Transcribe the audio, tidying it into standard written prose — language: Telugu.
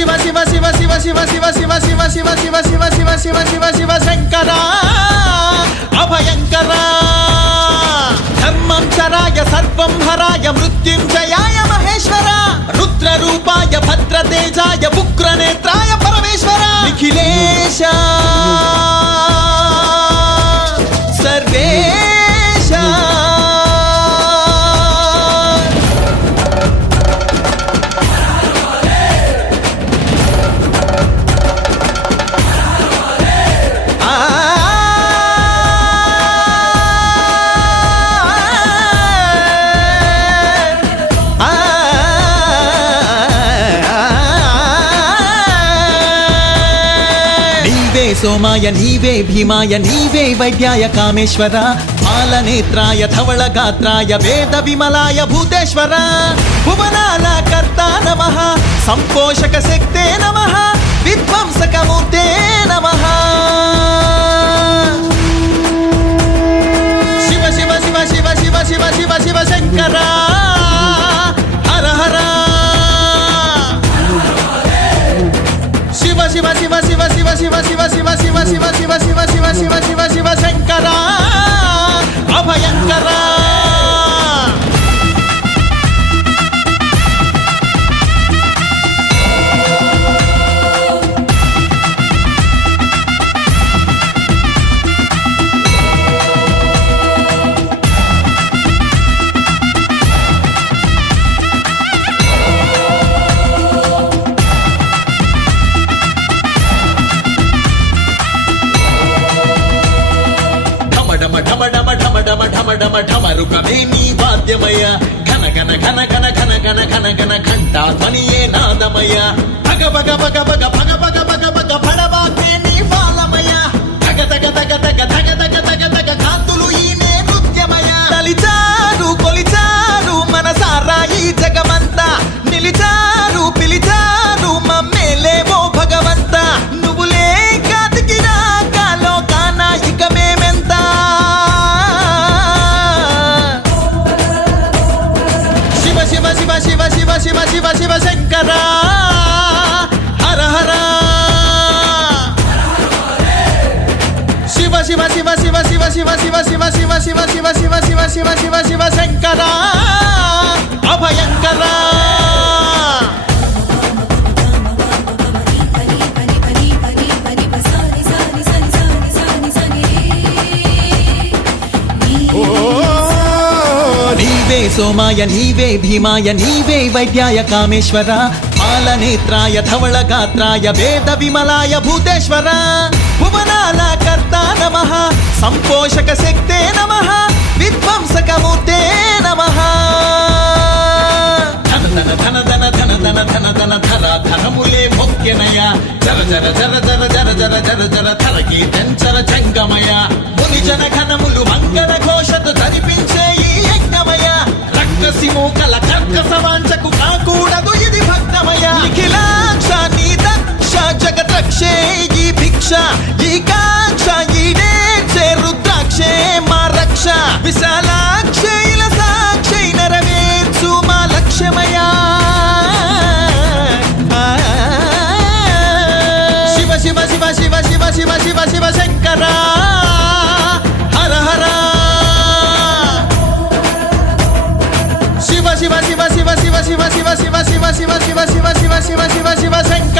శివ శివ శివ శివ శివ శివ శివ శివ శివ శివ శివ శివ శివ శివ శివ శంకర అభయంకర ధర్మం చరాయ సర్వం హరాయ మృత్యుంజయాయ మహేశ్వర రుద్రరూపాయ భద్రతేజాయ ఉగ్రనేత్రాయ పరమేశ్వర నిఖిలేశ సర్వేశ సోమాయ నీవే భీమాయ నీవే వైద్యాయ కామేశ్వర పాలనేత్రాయ ధవళగాత్రాయ వేద విమలాయ భూతేశ్వర భువనాల కర్త నమః సంపోషక శక్తే నమః విధ్వంసక మూర్తే నమః శివ శివ శివ శివ శివ శివ శివ శివ శంకర హర హర శివ శివ శివ శివ శివ శివ శివ శివ శివ శివ శివ శివ శివ శివ శివ శివ శంకర అభయంకర ఢమరుకమే నీ వాద్యమయ ఘన ఘన ఘన ఘన ఘన ఘన ఘన ఘన ఘంటా ధ్వనియే నాదమయ భగ భగ భగ భగ భగ భగ భగ భగ భడవాగ్నే నీ బాలమయ ధగ ధగ ధగ ధగ ధగ ధగ ధగ ధగ కాంతులు ఈనే నృత్యమయ తలిచారు కొలిచారు మనసారా ఈ జగమంతా నిలిచారు పిలిచారు మమ్మేలేమో భగవంత నువ్వు లేక దిగిరాక లోకాన ఇక మేమెంత శివ శివ శివ శివ శివ శివ శివ శంకర హర హర శివ శివ శివ శివ శివ శివ శివ శివ శివ శివ శివ శివ శివ శివ శివ శివ శంకర అభయంకర నీవే సోమాయ నీవే భీమాయ నీవే వైద్యాయ కామేశ్వర పాలనేత్రాయ ధవళగాత్రాయ వేద విమలాయ భూతేశ్వర భువనాల కర్త నమః సంపోషక శక్తే నమః విధ్వంసక మూర్తే నమః ధన ధన ధన ధన ధన ధన ధన ధన ధర ధనములే మొక్కెనయ జర జర జర జర జర జర జర జర ధరకి చంచర జంగమయ ముని జన ఘనములు మంగళ ఘోషతో ధరిపించే ఈ యజ్ఞమయ రక్తసిమూకల కర్కస వాంఛకు కాకూడదు ఇది భక్తమయ నిఖిలాక్ష నీ దక్ష జగద్రక్షే ఈ భిక్ష ఈ కాక్ష ఈడేర్చే రుద్రాక్షే మా రక్ష విశాలాక్షే ఇల సాక్షి నెరవేర్చు మా లక్ష్యమయా శివ శివ శివ శివ శివ శివ శివ శివ శంకర హర హర శివ శివ శివ శివ శివ శివ శివ శివ శివ శివ శివ శివ శివ శివ శివ శివ శంకర